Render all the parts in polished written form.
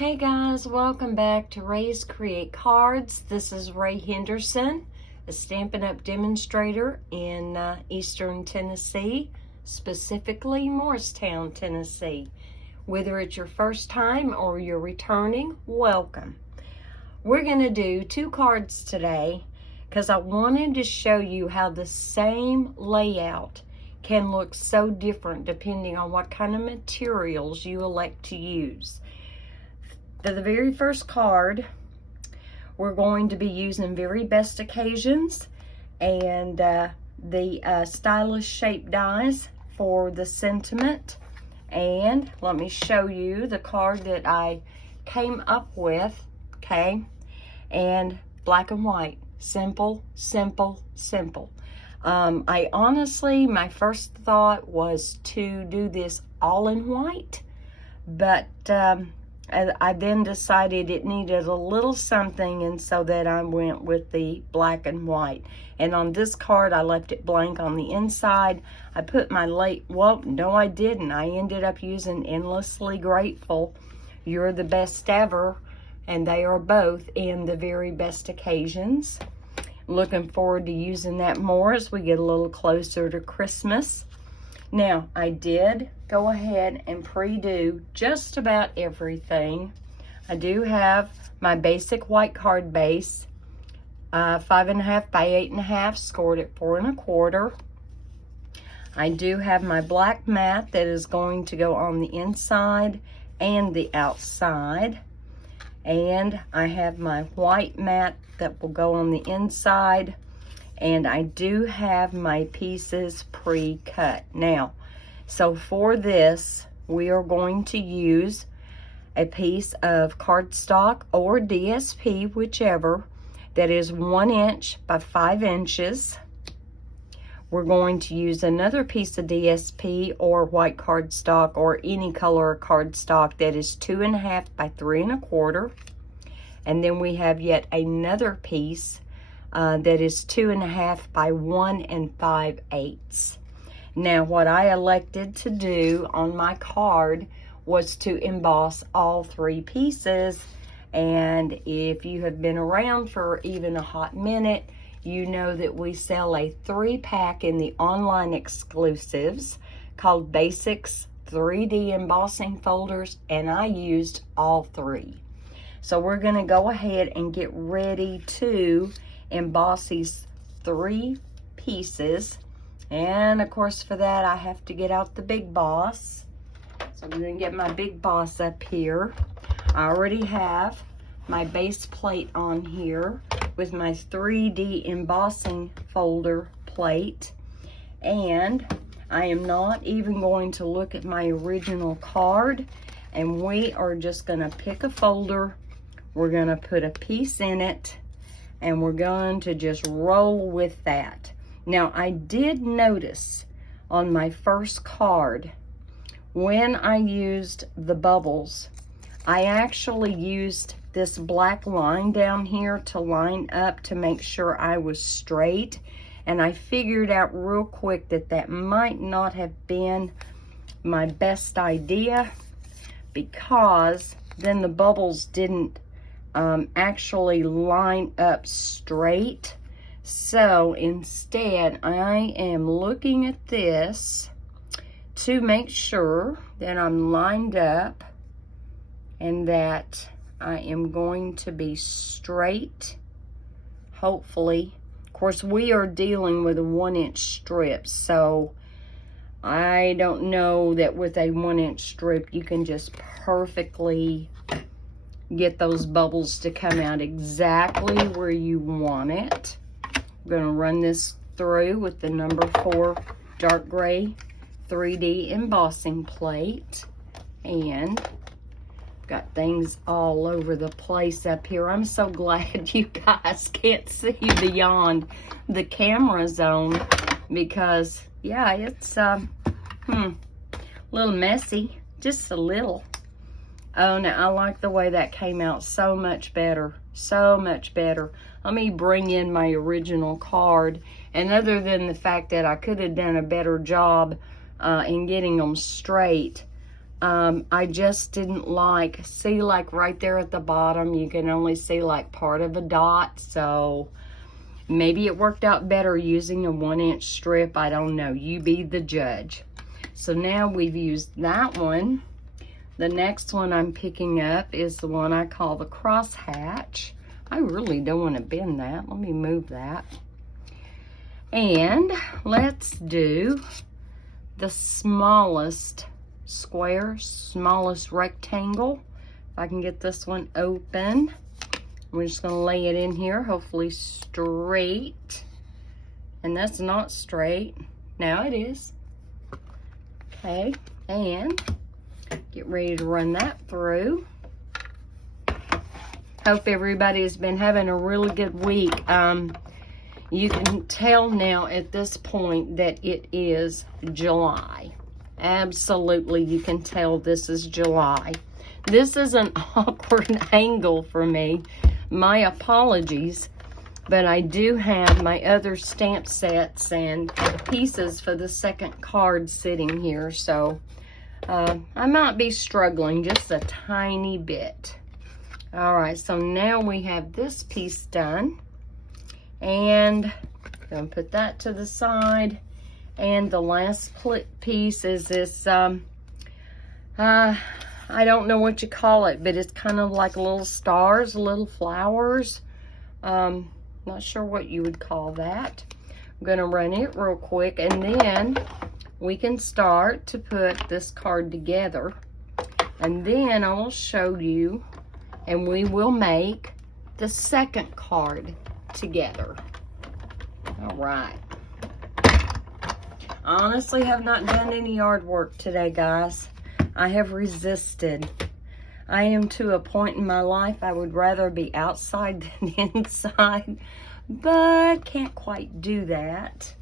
Hey guys, welcome back to Ray's Create Cards. This is Ray Henderson, a Stampin' Up! Demonstrator in Eastern Tennessee, specifically Morristown, Tennessee. Whether it's your first time or you're returning, welcome. We're going to do 2 cards today because I wanted to show you how the same layout can look so different depending on what kind of materials you elect to use. For the very first card, we're going to be using Very Best Occasions and the stylish shape dies for the sentiment. And let me show you the card that I came up with, okay? And black and white, simple, simple, simple. I honestly, my first thought was to do this all in white, but I then decided it needed a little something, and so that I went with the black and white. And on this card, I left it blank on the inside. I put my well, no I didn't. I ended up using Endlessly Grateful, You're the Best Ever, and they are both in the Very Best Occasions. Looking forward to using that more as we get a little closer to Christmas. Now, I did go ahead and pre-do just about everything. I do have my basic white card base, 5.5 by 8.5, scored at 4 1/4. I do have my black mat that is going to go on the inside and the outside. And I have my white mat that will go on the inside. And I do have my pieces pre-cut. Now, so for this, we are going to use a piece of cardstock or DSP, whichever, that is 1 inch by 5 inches. We're going to use another piece of DSP or white cardstock or any color cardstock that is 2.5 by 3 1/4. And then we have yet another piece that is 2.5 by 1 5/8. Now, what I elected to do on my card was to emboss all 3 pieces. And if you have been around for even a hot minute, you know that we sell a 3-pack in the online exclusives called Basics 3D Embossing Folders, and I used all 3. So we're going to go ahead and get ready to emboss these 3 pieces. And of course, for that I have to get out the Big Boss. So I'm going to get my Big Boss up here. I already have my base plate on here with my 3D embossing folder plate. And I am not even going to look at my original card. And we are just going to pick a folder. We're going to put a piece in it. And we're going to just roll with that. Now, I did notice on my first card, when I used the bubbles, I actually used this black line down here to line up to make sure I was straight. And I figured out real quick that that might not have been my best idea, because then the bubbles didn't actually line up straight. So instead, I am looking at this to make sure that I'm lined up and that I am going to be straight, hopefully. Of course, we are dealing with a 1-inch strip, so I don't know that with a 1-inch strip you can just perfectly get those bubbles to come out exactly where you want it. I'm going to run this through with the number 4 dark gray 3D embossing plate, and got things all over the place up here. I'm so glad you guys can't see beyond the camera zone, because yeah, it's a little messy, just a little. Oh, now I like the way that came out so much better, so much better. Let me bring in my original card. And other than the fact that I could have done a better job in getting them straight, I just didn't like, see, like right there at the bottom, you can only see like part of a dot. So maybe it worked out better using a 1-inch strip. I don't know. You be the judge. So now we've used that one. The next one I'm picking up is the one I call the crosshatch. I really don't want to bend that. Let me move that. And let's do the smallest square, smallest rectangle. If I can get this one open. We're just going to lay it in here, hopefully straight. And that's not straight. Now it is. Okay, and get ready to run that through. Hope everybody has been having a really good week. You can tell now at this point that it is July. Absolutely, you can tell this is July. This is an awkward angle for me. My apologies, but I do have my other stamp sets and pieces for the second card sitting here, so I might be struggling just a tiny bit. All right, so now we have this piece done. And I'm going to put that to the side. And the last piece is this, I don't know what you call it, but it's kind of like little stars, little flowers. Not sure what you would call that. I'm going to run it real quick, and then we can start to put this card together. And then I will show you, and we will make the second card together. All right. I honestly have not done any yard work today, guys. I have resisted. I am to a point in my life I would rather be outside than inside, but can't quite do that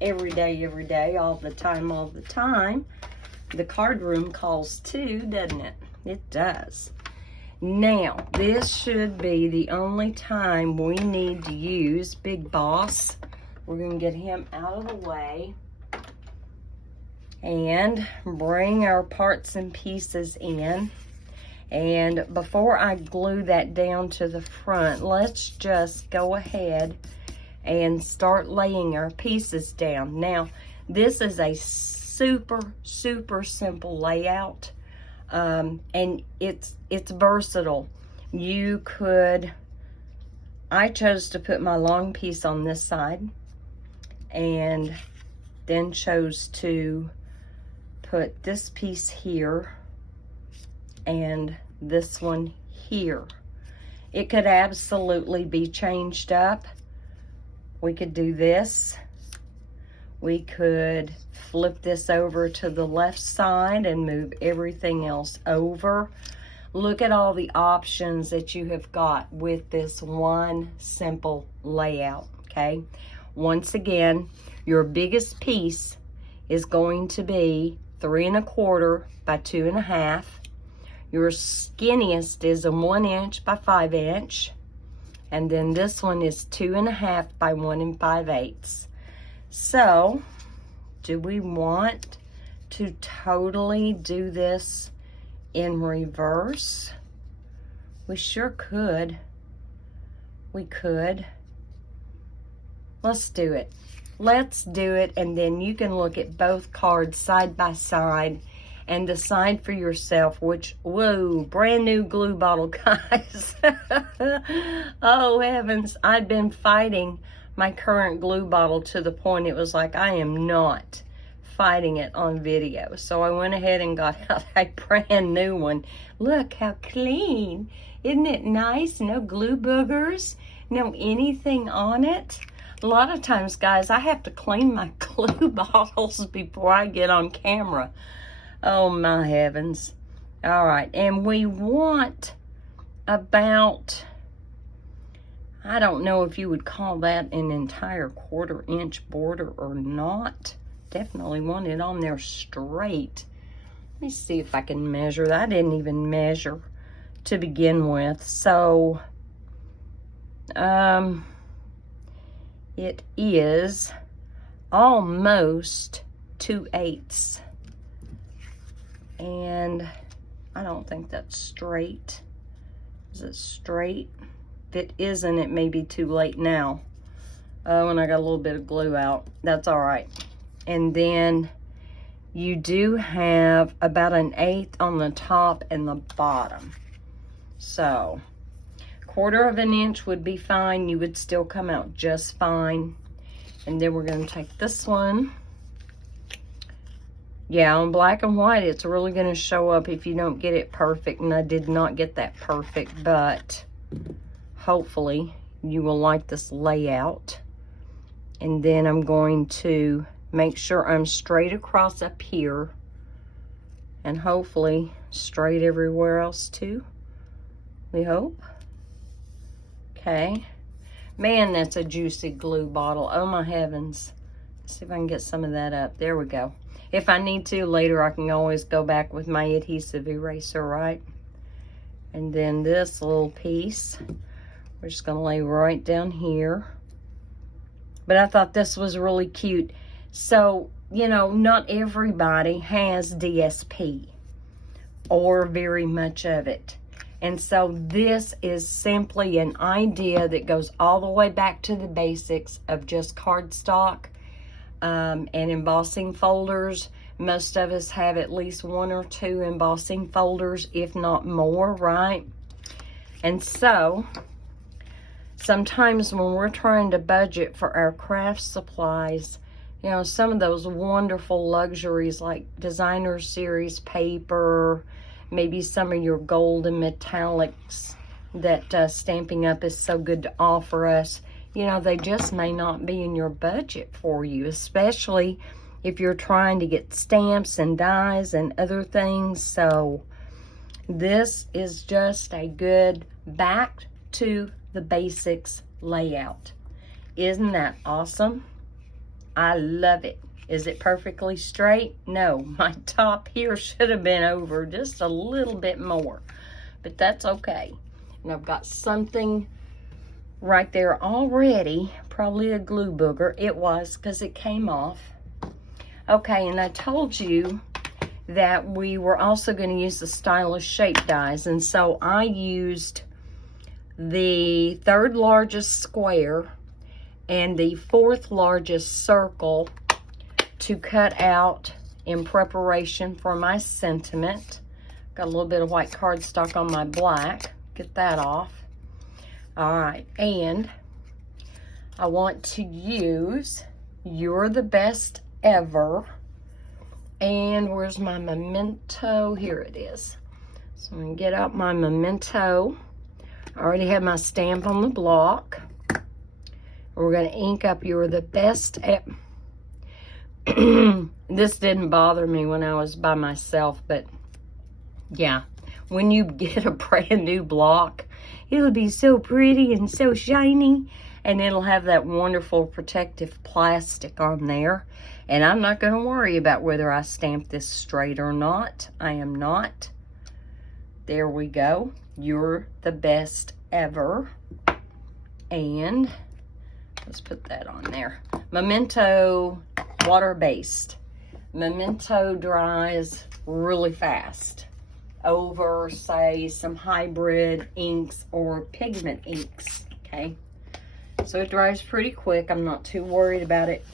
every day, all the time. The card room calls too, doesn't it? It does. Now, this should be the only time we need to use Big Boss. We're going to get him out of the way and bring our parts and pieces in. And before I glue that down to the front, let's just go ahead and start laying our pieces down. Now, this is a super simple layout. And it's versatile. You could, I chose to put my long piece on this side and then chose to put this piece here and this one here. It could absolutely be changed up. We could do this. We could flip this over to the left side and move everything else over. Look at all the options that you have got with this one simple layout, okay? Once again, your biggest piece is going to be 3 1/4 by 2 1/2. Your skinniest is a 1 inch by 5 inch. And then this one is 2 1/2 by 1 5/8. So, do we want to totally do this in reverse? We sure could. We could. Let's do it. Let's do it, and then you can look at both cards side by side and decide for yourself which, whoa, brand new glue bottle, guys. Oh, heavens. I've been fighting my current glue bottle to the point it was like, I am not fighting it on video. So I went ahead and got out a brand new one. Look how clean. Isn't it nice? No glue boogers, no anything on it. A lot of times, guys, I have to clean my glue bottles before I get on camera. Oh, my heavens. All right, and we want about, I don't know if you would call that an entire 1/4 inch border or not. Definitely want it on there straight. Let me see if I can measure that. I didn't even measure to begin with. So, it is almost 2/8. And I don't think that's straight. Is it straight? If it isn't, it may be too late now. Oh, and I got a little bit of glue out. That's all right. And then you do have about 1/8 on the top and the bottom. So 1/4 of an inch would be fine. You would still come out just fine. And then we're going to take this one. Yeah, on black and white, it's really going to show up if you don't get it perfect. And I did not get that perfect, but hopefully you will like this layout. And then I'm going to make sure I'm straight across up here. And hopefully straight everywhere else too. We hope. Okay. Man, that's a juicy glue bottle. Oh my heavens. Let's see if I can get some of that up. There we go. If I need to, later I can always go back with my adhesive eraser, right? And then this little piece, we're just going to lay right down here. But I thought this was really cute. So, you know, not everybody has DSP or very much of it. And so this is simply an idea that goes all the way back to the basics of just cardstock and embossing folders. Most of us have at least 1 or 2 embossing folders, if not more, right? And so sometimes when we're trying to budget for our craft supplies, you know, some of those wonderful luxuries like designer series paper, maybe some of your gold and metallics that Stampin' Up! Is so good to offer us, you know, they just may not be in your budget for you, especially if you're trying to get stamps and dies and other things. So this is just a good back to the basics layout. Isn't that awesome? I love it. Is it perfectly straight? No, my top here should have been over just a little bit more, but that's okay. And I've got something right there already, probably a glue booger. It was, because it came off. Okay, and I told you that we were also going to use the stylish shape dies, and so I used the 3rd largest square and the 4th largest circle to cut out in preparation for my sentiment. Got a little bit of white cardstock on my black. Get that off. All right, and I want to use You're the Best Ever. And where's my memento? Here it is. So I'm going to get out my memento. I already have my stamp on the block. We're going to ink up You're the Best Ever. This didn't bother me when I was by myself, but yeah, when you get a brand new block, it'll be so pretty and so shiny, and it'll have that wonderful protective plastic on there. And I'm not going to worry about whether I stamp this straight or not. I am not. There we go. You're the Best Ever. And let's put that on there. Memento water-based. Memento dries really fast over, say, some hybrid inks or pigment inks, okay? So it dries pretty quick. I'm not too worried about it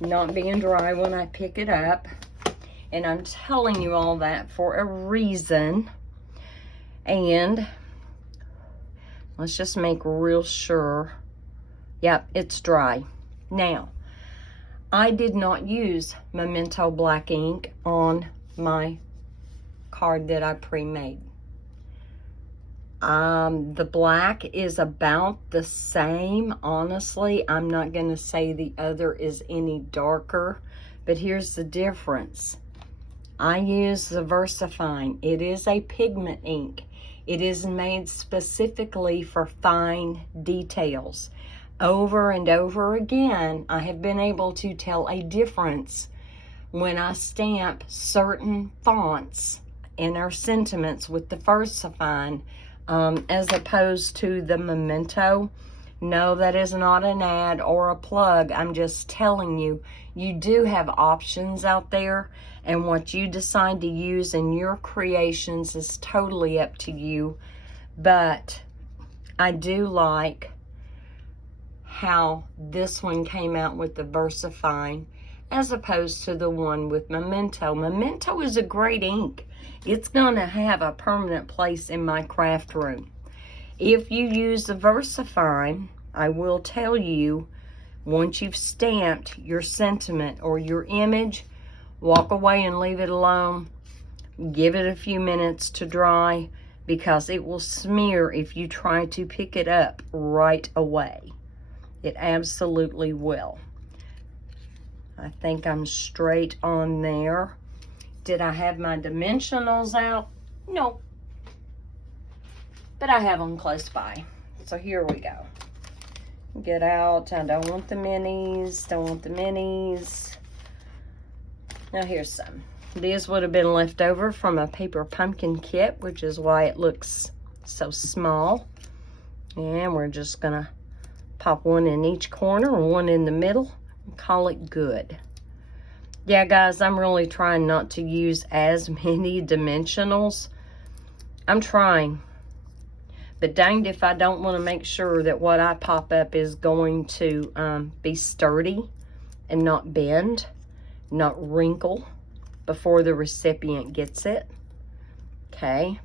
not being dry when I pick it up. And I'm telling you all that for a reason. And let's just make real sure. Yep, it's dry. Now, I did not use Memento black ink on my card that I pre-made. The black is about the same. Honestly, I'm not going to say the other is any darker, but here's the difference. I use the VersaFine. It is a pigment ink. It is made specifically for fine details. Over and over again, I have been able to tell a difference when I stamp certain fonts in our sentiments with the VersaFine as opposed to the Memento. No, that is not an ad or a plug. I'm just telling you, you do have options out there. And what you decide to use in your creations is totally up to you. But I do like how this one came out with the VersaFine as opposed to the one with Memento. Memento is a great ink. It's going to have a permanent place in my craft room. If you use the VersaFine, I will tell you, once you've stamped your sentiment or your image, walk away and leave it alone. Give it a few minutes to dry, because it will smear if you try to pick it up right away. It absolutely will. I think I'm straight on there. Did I have my dimensionals out? No. But I have them close by. So here we go. Get out. I don't want the minis. Don't want the minis. Now here's some. These would have been left over from a paper pumpkin kit, which is why it looks so small. And we're just gonna pop one in each corner and one in the middle and call it good. Yeah, guys, I'm really trying not to use as many dimensionals. I'm trying. But danged if I don't want to make sure that what I pop up is going to be sturdy and not bend, not wrinkle before the recipient gets it. Okay.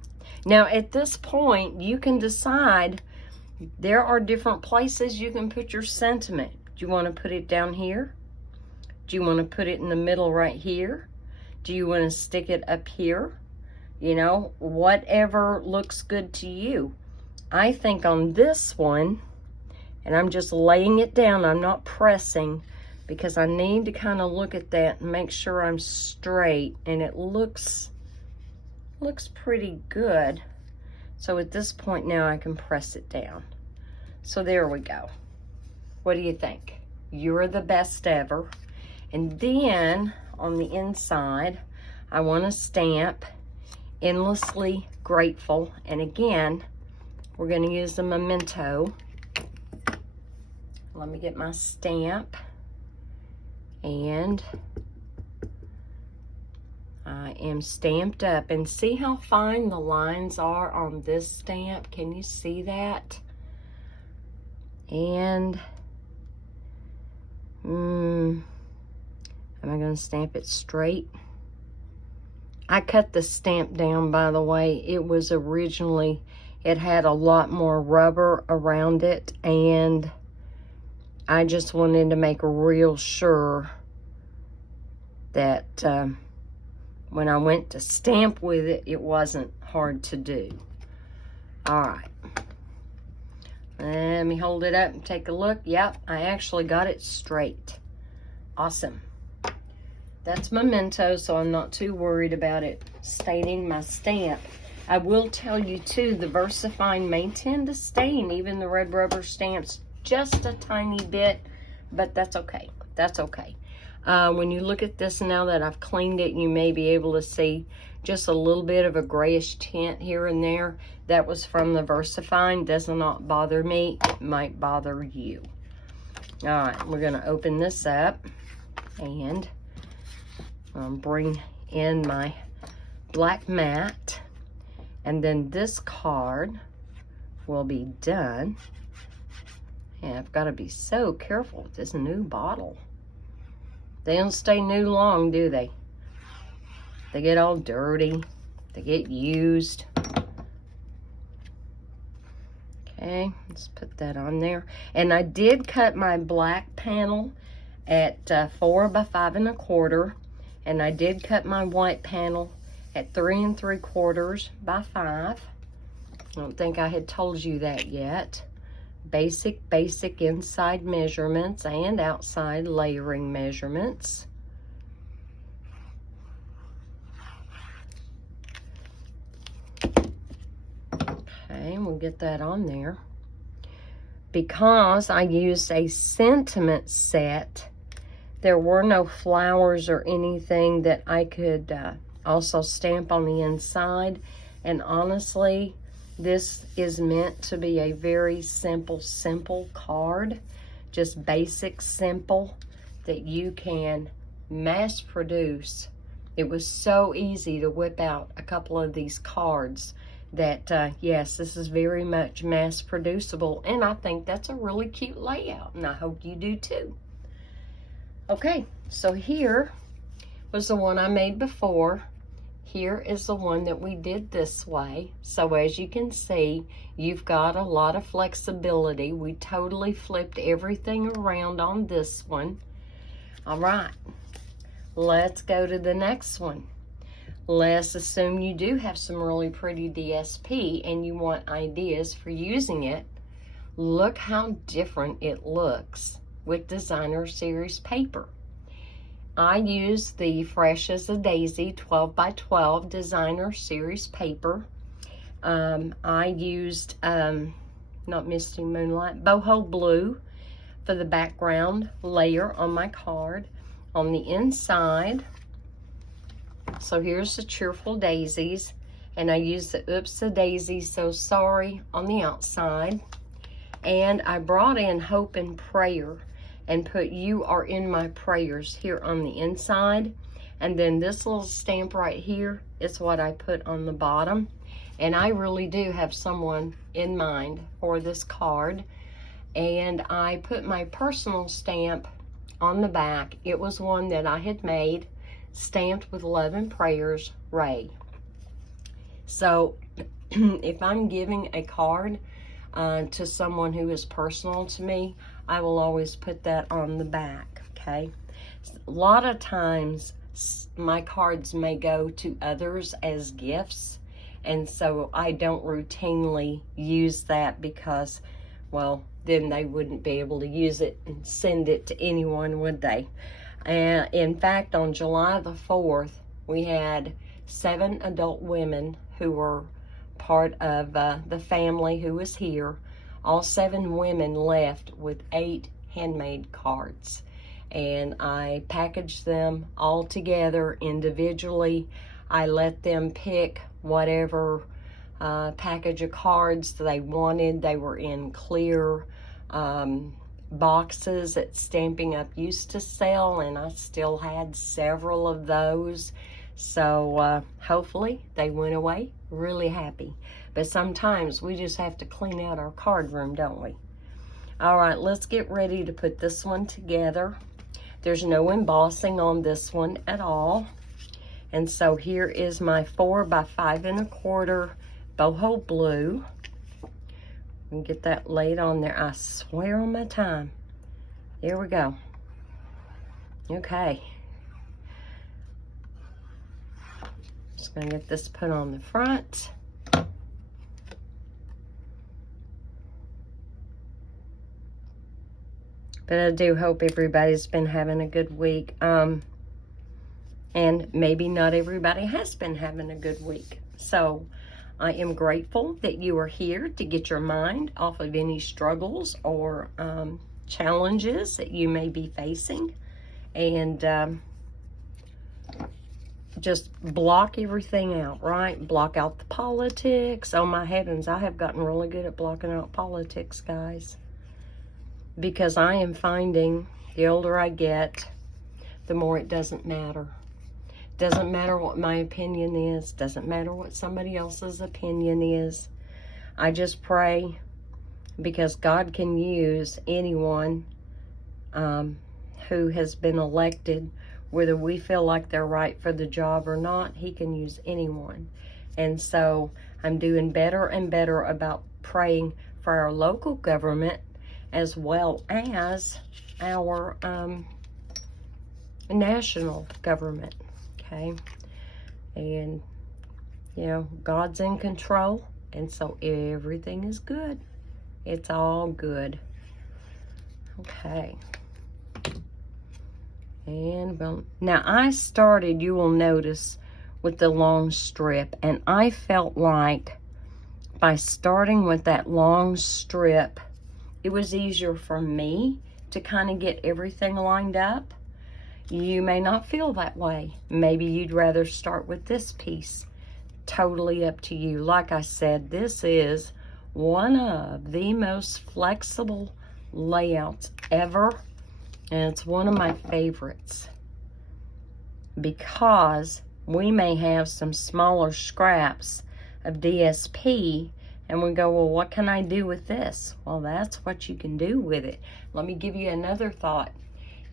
Now, at this point, you can decide. There are different places you can put your sentiment. Do you want to put it down here? Do you want to put it in the middle right here? Do you want to stick it up here? You know, whatever looks good to you. I think on this one, and I'm just laying it down, I'm not pressing, because I need to kind of look at that and make sure I'm straight, and it looks pretty good. So at this point now I can press it down. So there we go. What do you think? You're the best ever. And then on the inside, I want to stamp Endlessly Grateful. And again, we're going to use the Memento. Let me get my stamp. And I am stamped up. And see how fine the lines are on this stamp? Can you see that? And am I going to stamp it straight? I cut the stamp down, by the way. It was originally, it had a lot more rubber around it, and I just wanted to make real sure that when I went to stamp with it, it wasn't hard to do. All right. Let me hold it up and take a look. Yep, I actually got it straight. Awesome. That's Memento, so I'm not too worried about it staining my stamp. I will tell you too, the VersaFine may tend to stain even the red rubber stamps just a tiny bit, but that's okay. That's okay. When you look at this now that I've cleaned it, you may be able to see just a little bit of a grayish tint here and there. That was from the VersaFine. Does not bother me. It might bother you. All right, we're going to open this up and bring in my black mat. And then this card will be done. And I've got to be so careful with this new bottle. They don't stay new long, do they? They get all dirty. They get used. Okay, let's put that on there. And I did cut my black panel at 4 by 5 1/4. And I did cut my white panel at 3 3/4 by 5. I don't think I had told you that yet. Basic inside measurements and outside layering measurements. Okay, we'll get that on there. Because I used a sentiment set, there were no flowers or anything that I could also stamp on the inside. And honestly, this is meant to be a very simple card. Just basic, simple, that you can mass produce It was so easy to whip out a couple of these cards that, yes, this is very much mass producible, and I think that's a really cute layout, and I hope you do too. Okay, so here was the one I made before. Here is the one that we did this way. So as you can see, you've got a lot of flexibility. We totally flipped everything around on this one. All right, let's go to the next one. Let's assume you do have some really pretty DSP and you want ideas for using it. Look how different it looks with Designer Series paper. I used the Fresh as a Daisy 12 by 12 Designer Series paper. I used, not Misty Moonlight, Boho Blue for the background layer on my card. On the inside, so here's the Cheerful Daisies, and I used the Oops a Daisy So Sorry on the outside. And I brought in Hope and Prayer and put You Are in My Prayers here on the inside. And then this little stamp right here is what I put on the bottom. And I really do have someone in mind for this card. And I put my personal stamp on the back. It was one that I had made, stamped with Love and Prayers, Ray. So if I'm giving a card to someone who is personal to me, I will always put that on the back, okay? A lot of times my cards may go to others as gifts, and so I don't routinely use that because, well, then they wouldn't be able to use it and send it to anyone, would they? And in fact, on July the 4th, we had 7 adult women who were part of the family who was here. All 7 women left with 8 handmade cards. And I packaged them all together individually. I let them pick whatever package of cards they wanted. They were in clear boxes that Stampin' Up used to sell, and I still had several of those. So hopefully they went away really happy. But sometimes we just have to clean out our card room, don't we? All right, let's get ready to put this one together. There's no embossing on this one at all. And so here is my 4 by 5 1/4 boho blue. And get that laid on there. I swear on my time. There we go. Okay. Just gonna get this put on the front. But I do hope everybody's been having a good week. And maybe not everybody has been having a good week. So I am grateful that you are here to get your mind off of any struggles or challenges that you may be facing. And just block everything out, right? Block out the politics. Oh my heavens, I have gotten really good at blocking out politics, guys. Because I am finding the older I get, the more it doesn't matter. Doesn't matter what my opinion is. Doesn't matter what somebody else's opinion is. I just pray because God can use anyone who has been elected, whether we feel like they're right for the job or not. He can use anyone. And so I'm doing better and better about praying for our local government as well as our national government. Okay, and you know, God's in control, and so everything is good. It's all good. Okay, and well, now I started, you will notice, with the long strip, and I felt like by starting with that long strip, it was easier for me to kind of get everything lined up. You may not feel that way. Maybe you'd rather start with this piece. Totally up to you. Like I said, this is one of the most flexible layouts ever. And it's one of my favorites because we may have some smaller scraps of DSP, and we go, well, what can I do with this? Well, that's what you can do with it. Let me give you another thought.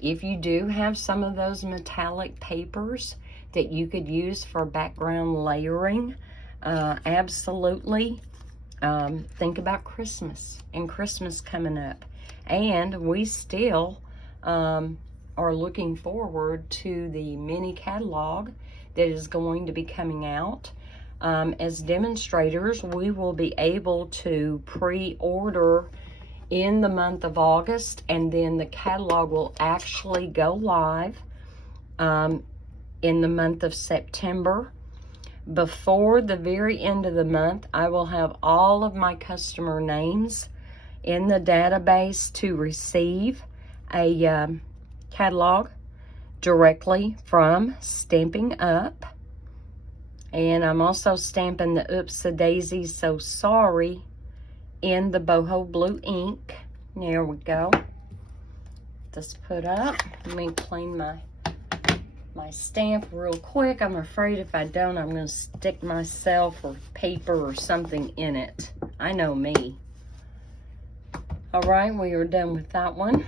If you do have some of those metallic papers that you could use for background layering, absolutely think about Christmas and Christmas coming up. And we still are looking forward to the mini catalog that is going to be coming out. As demonstrators, we will be able to pre-order in the month of August, and then the catalog will actually go live in the month of September. Before the very end of the month, I will have all of my customer names in the database to receive a catalog directly from Stampin' Up. And I'm also stamping the Oops a Daisy So Sorry in the boho blue ink. There we go. This put up. Let me clean my stamp real quick. I'm afraid if I don't, I'm going to stick myself or paper or something in it. I know me. All right, we are done with that one.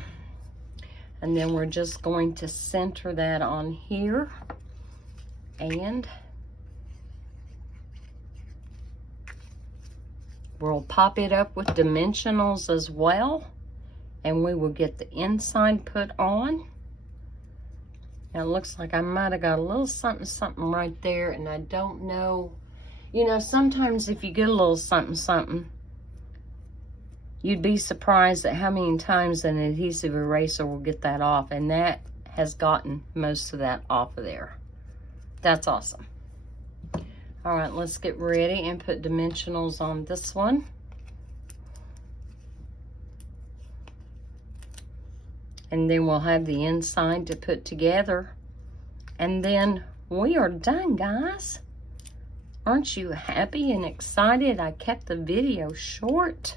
And then we're just going to center that on here. And we'll pop it up with dimensionals as well. And we will get the inside put on. Now it looks like I might have got a little something right there, and I don't know. You know, sometimes if you get a little something, you'd be surprised at how many times an adhesive eraser will get that off, and that has gotten most of that off of there. That's awesome. All right, let's get ready and put dimensionals on this one. And then we'll have the inside to put together. And then we are done, guys. Aren't you happy and excited? I kept the video short.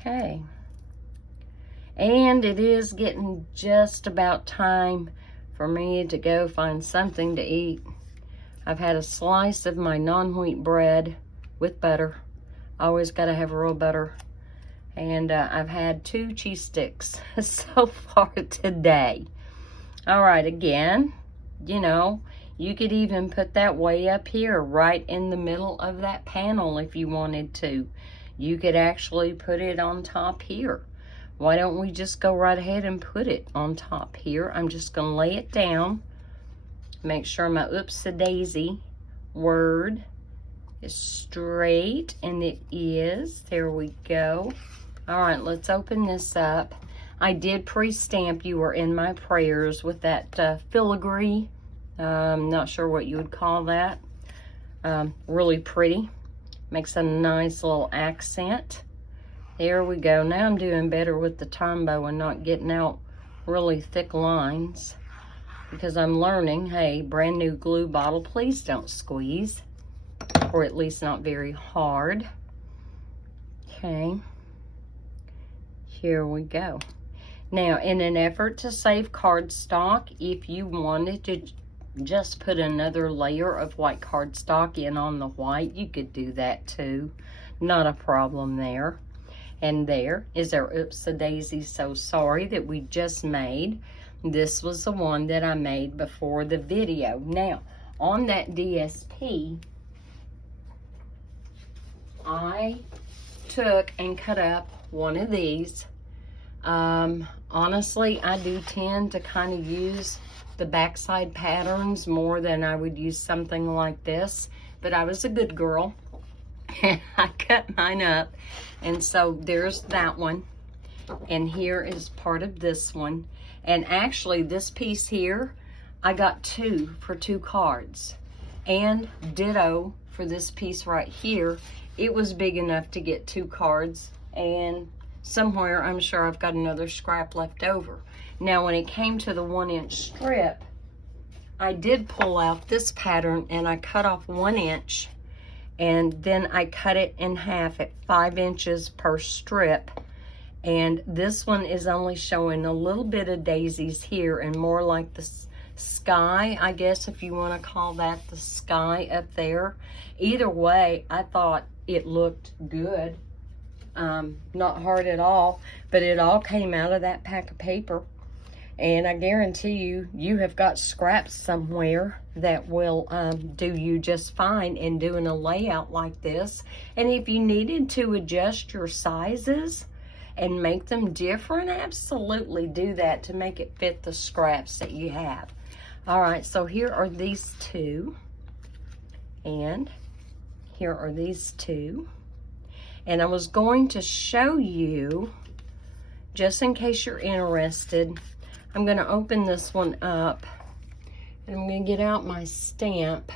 Okay. And it is getting just about time for me to go find something to eat. I've had a slice of my non-wheat bread with butter. Always got to have real butter. And I've had 2 cheese sticks so far today. All right, again, you know, you could even put that way up here, right in the middle of that panel if you wanted to. You could actually put it on top here. Why don't we just go right ahead and put it on top here? I'm just going to lay it down. Make sure my Oops a Daisy word is straight, and it is. There we go. All right, let's open this up. I did pre-stamp You Were in My Prayers with that filigree. Not sure what you would call that. Really pretty. Makes a nice little accent. There we go. Now I'm doing better with the Tombow and not getting out really thick lines, because I'm learning, hey, brand new glue bottle, please don't squeeze, or at least not very hard. Okay. Here we go. Now, in an effort to save cardstock, if you wanted to just put another layer of white cardstock in on the white, you could do that too. Not a problem there. And there is our Oops a Daisy So Sorry that we just made. This was the one that I made before the video. Now, on that DSP, I took and cut up one of these. Honestly, I do tend to kind of use the backside patterns more than I would use something like this, but I was a good girl and I cut mine up. And so there's that one, and here is part of this one. And actually this piece here, I got 2 for 2 cards, and ditto for this piece right here. It was big enough to get 2 cards, and somewhere I'm sure I've got another scrap left over. Now when it came to the 1-inch strip, I did pull out this pattern and I cut off 1 inch, and then I cut it in half at 5 inches per strip, And this one is only showing a little bit of daisies here and more like the sky, I guess, if you want to call that the sky up there. Either way, I thought it looked good. Not hard at all, but it all came out of that pack of paper. And I guarantee you, you have got scraps somewhere that will do you just fine in doing a layout like this. And if you needed to adjust your sizes and make them different, absolutely do that to make it fit the scraps that you have. All right, so here are these two, and here are these two. And I was going to show you, just in case you're interested, I'm going to open this one up, and I'm going to get out my stamp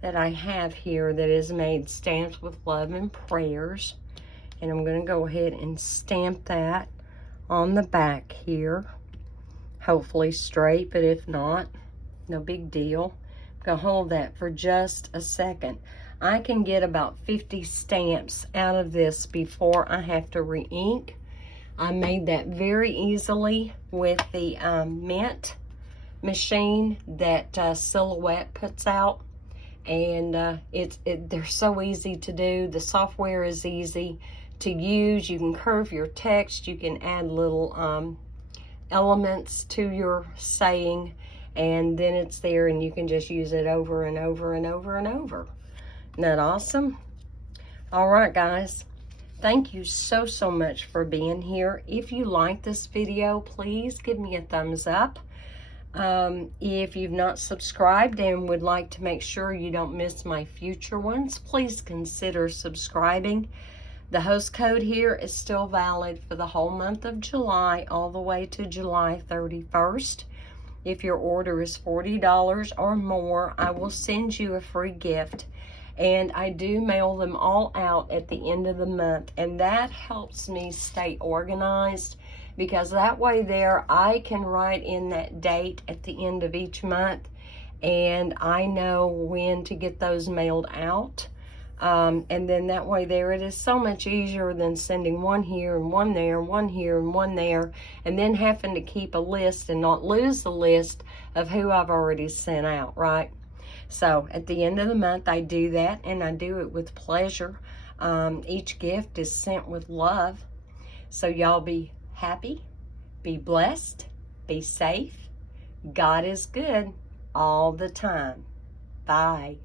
that I have here that is made Stamps with Love and Prayers. And I'm going to go ahead and stamp that on the back here. Hopefully straight, but if not, no big deal. I'm going to hold that for just a second. I can get about 50 stamps out of this before I have to re-ink. I made that very easily with the mint machine that Silhouette puts out. And they're so easy to do. The software is easy to use. You can curve your text. You can add little elements to your saying, and then it's there, and you can just use it over and over and over and over. Isn't that awesome? All right, guys. Thank you so much for being here. If you like this video, please give me a thumbs up. If you've not subscribed and would like to make sure you don't miss my future ones, please consider subscribing. The host code here is still valid for the whole month of July all the way to July 31st. If your order is $40 or more, I will send you a free gift. And I do mail them all out at the end of the month. And that helps me stay organized, because that way there I can write in that date at the end of each month. And I know when to get those mailed out. And then that way there, it is so much easier than sending one here and one there, one here and one there, and then having to keep a list and not lose the list of who I've already sent out, right? So at the end of the month, I do that, and I do it with pleasure. Each gift is sent with love. So y'all be happy, be blessed, be safe. God is good all the time. Bye.